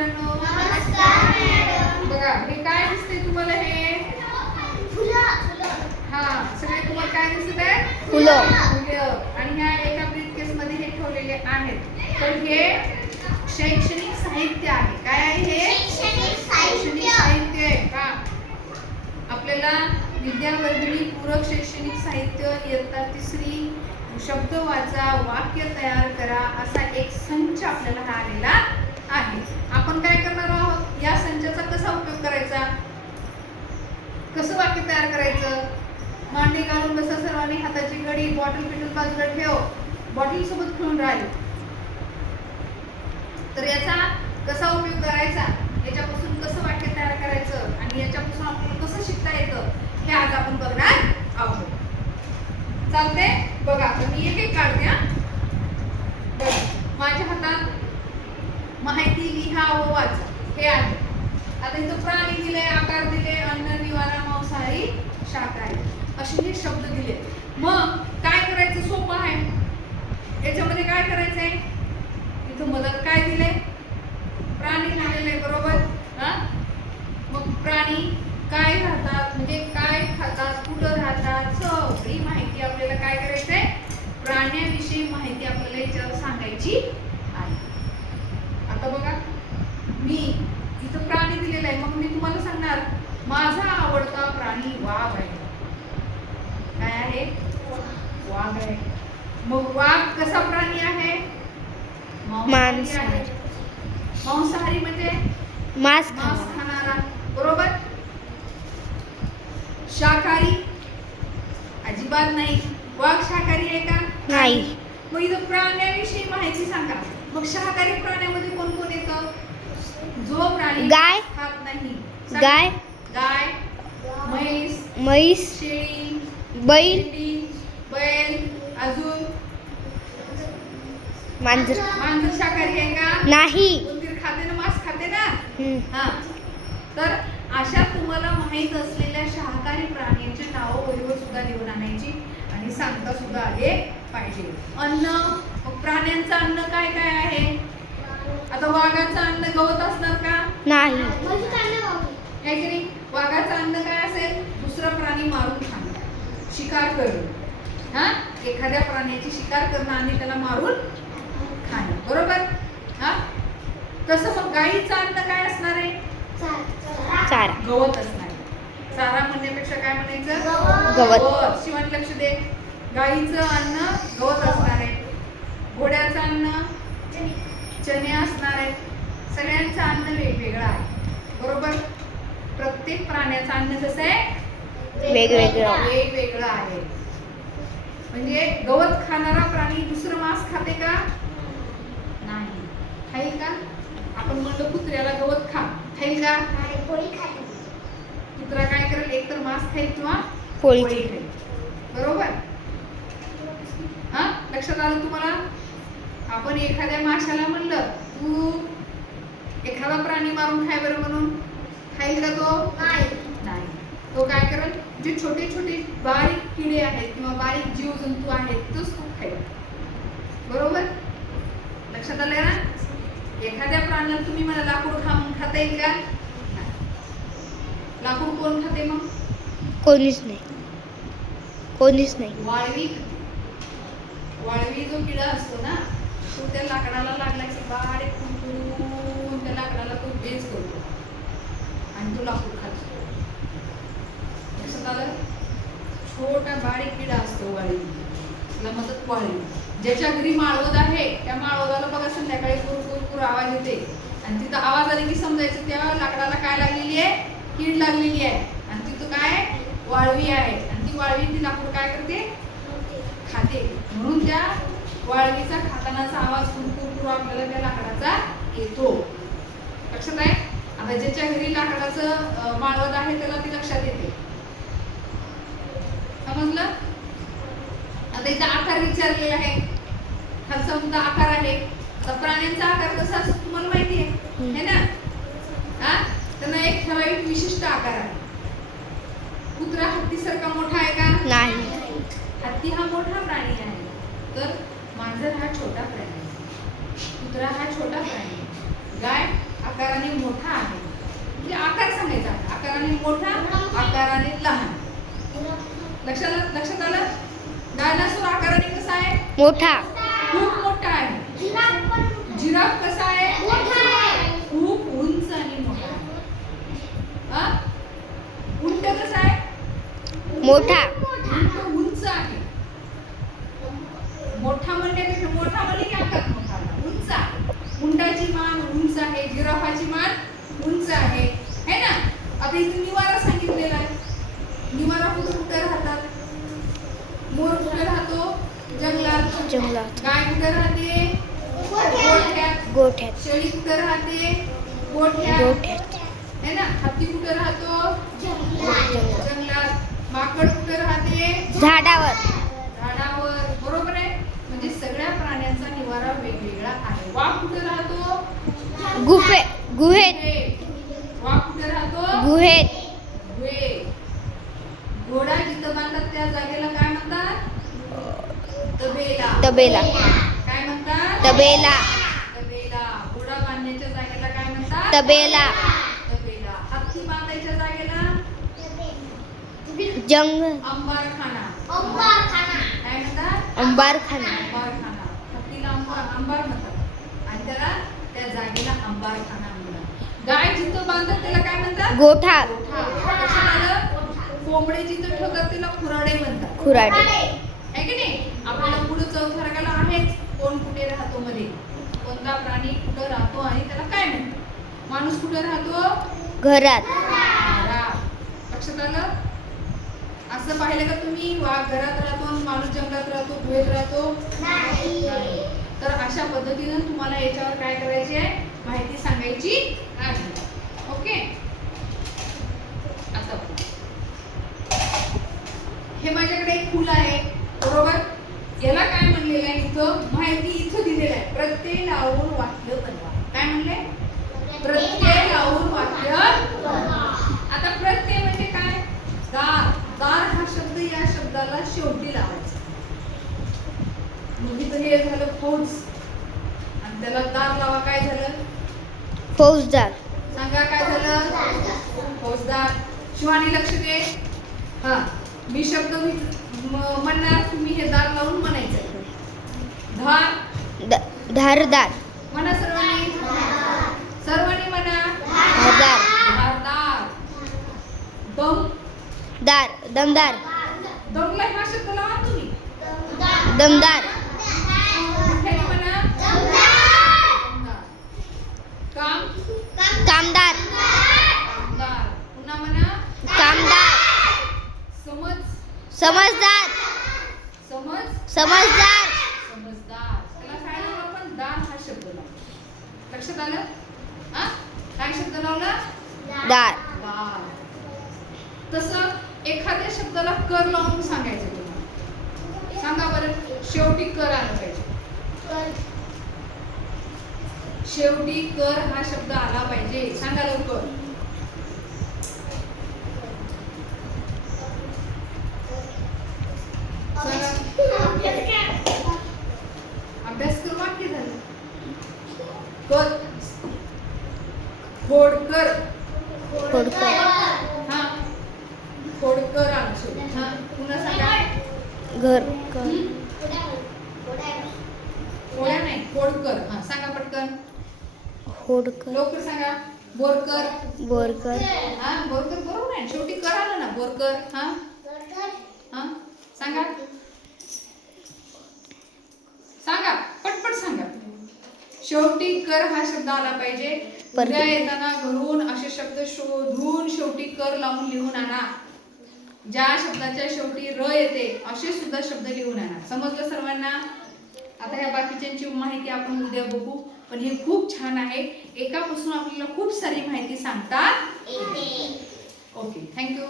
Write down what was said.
मुलांनो. नमस्कार मॅडम. बघा हे काय दिसते तुम्हाला? हे फुलं. हा, सगळे तुम्हाला काय दिसत आहे? फुलं. फुलं. आणि ह्या एका ब्रीफकेस मध्ये हे ठेवलेले आहेत. तर हे शैक्षणिक साहित्य आहे. काय आहे हे? शैक्षणिक साहित्य आहे का? आपल्याला विद्यावर्धिनी पूरक शैक्षणिक साहित्य इयत्ता तिसरी शब्द वाचा, वाक्य तयार करा असा एक संच आपल्याला हा आलेला आहे. आपण काय करणार आहोत? या संचाचा कसा उपयोग करायचा? कसं वाक्य तयार करायचं? मांडी घालून बसा सर्वांनी, हाताची घडी, बॉटल पिटल बाजूला ठेव, बॉटल सोबत खेळून राहील. तर याचा कसा उपयोग करायचा, याच्यापासून कसं वाक्य तयार करायचं आणि याच्यापासून आपल्याला कसं शिकता येतं हे आज आपण बघणार आहोत. चालते? बघा आता मी एक एक काढते. बघा माझ्या हातात माहिती लिहा व वाचा हे आहे. आता इथं प्राणी दिले, आकार दिले, अन्न, निवारा, मांसाहारी, शाकाहारी असे हे शब्द दिले. मग काय करायचं? सोपं आहे. याच्यामध्ये काय करायचंय? इथं मदत काय दिले? प्राणी दिलेले, बरोबर. हा, मग प्राणी काय राहतात, म्हणजे काय खातात, कुठं राहतात, सगळी माहिती आपल्याला काय करायचंय? प्राण्याविषयी माहिती आपल्याला याच्यावर सांगायची आहे. आता बघा मी इथं प्राणी दिलेला आहे, मग मी तुम्हाला सांगणार माझा आवडता प्राणी वाघ आहे. काय आहे? वाघ आहे. मग वाघ कसा प्राणी आहे? मांसाहारी. मांसाहारी म्हणजे मांस खाणारा, बरोबर. शाकाहारी अजिबात नाही. वाघ शाकाहारी आहे का? नाही. मग इथं प्राण्याविषयी माहिती सांगा. मग शाकाहारी प्राण्यामध्ये कोण कोण येतं? जो प्राणी गाय खात नाही. गाय गाय, म्हैस, शेळी, बैल, बैल, अजून मांजर मांजर शाकाहारी आहे का? नाही. उंदीर खाते ना, मांस खाते ना. हा, तर अशा तुम्हाला माहित असलेल्या शाकाहारी प्राण्यांची नावं वहीवर सुद्धा लिहून आणायची आणि सांगता सुद्धा आले पाहिजे. अन्न, मग प्राण्यांचं अन्न काय काय आहे? आता वाघाचं अन्न गवत असणार का? नाही. आहे की नाही? वाघाचं अन्न काय असेल? दुसरा प्राणी मारून खाणं, शिकार करणं. हा, एखाद्या प्राण्याची शिकार करणं आणि त्याला मारून खाणं, बरोबर. हा, तसं मग गाईचं अन्न काय असणार आहे? चारा. गवत असणार आहे. चारा म्हणण्यापेक्षा काय म्हणायचं? गवत. शिवान लक्ष दे. गाईचं अन्न गवत असणार आहे. घोड्याचं अन्न चणे असणार आहे. सगळ्यांचं अन्न वेगवेगळं आहे, बरोबर. प्रत्येक प्राण्याचं अन्न कसं आहे? वेगवेगळं आहे. म्हणजे गवत खाणारा प्राणी दुसरं मांस खाते का? नाही. खाईल का? आपण म्हणलं कुत्र्याला गवत खा, खाईल का? कुत्रा काय करेल? एकतर मांस खाईल किंवा पोळी खाईल, बरोबर. हा, लक्षात आलं तुम्हाला? आपण एखाद्या माशाला म्हणलं तू एखादा प्राणी मारून खाय बरं म्हणून, खाईल का तो? नाही. तो काय करेल? जे छोटे छोटे बारीक किडे आहेत किंवा बारीक जीवजंतू आहेत तोच तो खाईल, बरोबर. लक्षात आलंय ना? एखाद्या प्राण्याला तुम्ही मला लाकूड खाता येईल का? लाकूड कोण खाते? मग कोणीच नाही. वाळवी जो किडा असतो ना, तो त्या लाकडाला लागला की बारीक कुंकून त्या लाकडाला तो बेज करतो आणि तो लाकूड खातो. लक्षात आलं? छोटा बारीक किडा असतो वाळवी, त्याला म्हणतात वाळवी. ज्याच्या घरी माळवद आहे त्या माळवदाला बघा संध्याकाळी कुरकुर आवाज येते आणि तिथं आवाज आले की समजायचं त्या लाकडाला काय लागलेली आहे? कीड लागलेली आहे. आणि तिथं काय? वाळवी आहे. आणि ती वाळवी ती लाकूड काय करते? खाते. म्हणून त्या वाळवीचा खातानाचा आवाज कुरकुर आपल्याला त्या लाकडाचा येतो. लक्षात आहे? आता ज्याच्या घरी लाकडाचं माळवद आहे त्याला ती लक्षात येते. समजलं? आता इथं आकार विचारलेला आहे. खालचा मुद्दा आकार आहे. आता प्राण्यांचा आकार कसा असतो तुम्हाला माहिती आहे ना? हा, त्यांना एक ठराविक विशिष्ट आकार आहे. कुत्रा हत्तीसारखा मोठा आहे का? नाही. हत्ती हा मोठा प्राणी आहे, तर मांजर हा छोटा प्राणी आहे. कुत्रा हा छोटा प्राणी आहे. गाय आकाराने मोठा आहे. म्हणजे आकार सांगायचा आहे. आकाराने मोठा, आकाराने लहान. लक्षात आलं? डायनासोर आकाराने कसा आहे? मोठा. खूप मोठा आहे. जिराफ कसा आहे? खूप उंच आणि मोठा आहे. उंट कसा आहे? मोठा. उंट उंच आहे. मोठा म्हणण्यापेक्षा मोठा म्हणले की आकार मोठा आला. उंच आहे. उंटाची मान उंच आहे, जिराफाची मान उंच आहे, है ना? आता इथे निवारा सांगितलेला आहे. निवारा कुठे राहतात? मोर कुठे राहतो? जंगलात. गाय कुठे राहते? गोठ्यात. शेळी कुठे राहते? गोठ्यात. है ना? हत्ती कुठे राहतो? जंगलात. माकड कुठे राहते? झाडावर. बरोबर आहे. म्हणजे सगळ्या प्राण्यांचा निवारा वेगवेगळा आहे. वाघ कुठे राहतो? गुहेत. वाघ कुठे राहतो? गुहेत. घोडा जिथं बांधतात त्या जागेला काय म्हणतात? तबेला. काय म्हणतात? तबेला. घोडा बांधण्याच्या जागेला काय म्हणतात? तबेला. हत्ती बांधायच्या जागेला अंबारखाना. काय म्हणतात? अंबारखाना. हत्तीला अंबार म्हणतात आणि त्याला त्या जागेला अंबारखाना म्हणतात. गाय जिथं बांधतात त्याला काय म्हणतात? गोठा. कोंबडे जिथं ठेवतात त्याला खुराडे म्हणतात. खुराडे. आहे की नाही? आपल्याला पुढे चौथ्या वर्गाला आहेच कोण कुठे राहतो मध्ये. कोणता प्राणी कुठं राहतो आणि त्याला काय म्हणतात? माणूस कुठे राहतो? घरात. लक्षात आलं? असं पाहिलं का तुम्ही? वाघ घरात राहतो, माणूस जंगलात राहतो, गुहेत राहतो? नाही. तर अशा पद्धतीनं तुम्हाला याच्यावर काय करायची आहे? माहिती सांगायची आहे. ओके. आता हे माझ्याकडे एक फुल आहे, बरोबर? याला काय म्हणलेलं आहे? इथं माहिती इथं दिलेलं आहे. प्रत्यय लावून वाक्य बनवा. काय म्हणले? प्रत्यय लावून वाक्य बनवा. आता प्रत्यय म्हणजे काय? दार हा शब्द या शब्दाला शेवटी लावायचा. मग इथं हे झालं फौज आणि त्याला दार लावा. काय झालं? फौजदार. सांगा काय झालं? फौजदार. शिवानी लक्ष दे. मी शब्द म्हणणार, तुम्ही हे दार लावून म्हणायचं. धारदार. म्हणा सर्वांनी म्हणा. धारदार. दमदार. दमला हा शब्द लावा तुम्ही. दमदार. म्हणा. कामदार. पुन्हा म्हणा. कामदार. समजदार. समजदार. त्याला काय लावलं आपण? दार हा शब्द लावला. लक्षात आलं? काय शब्द लावला? दार. तसं एखाद्या शब्दाला कर लावून सांगायचं तुम्हाला. सांगा बरं. शेवटी कर आला पाहिजे. शेवटी कर हा शब्द आला पाहिजे. सांगा लवकर. अभ्यास कर. वाक्य झालं. कर. खोडकर. खोडकर आलं शेवटी. पुन्हा सांगा. घर. खोड्या नाही, खोडकर. सांगा पटकन. खोडकर. लवकर सांगा. बोरकर. बोरकर. बोरकर बरोबर आहे. शेवटी कर आलं ना. बोरकर. सांगा. पटपट सांगा. शेवटी कर हा शब्द आला पाहिजे. उद्या येताना घरून असे शब्द शोधून शेवटी कर लावून लिहून आणा. ज्या शब्दाच्या शेवटी र येते असे सुद्धा शब्द लिहून आणा. समजलं सर्वांना? आता ह्या बाकीच्यांची माहिती आपण उद्या बघू. पण हे खूप छान आहे. एकापासून आपल्याला खूप सारी माहिती सांगता येते. Okay, thank you.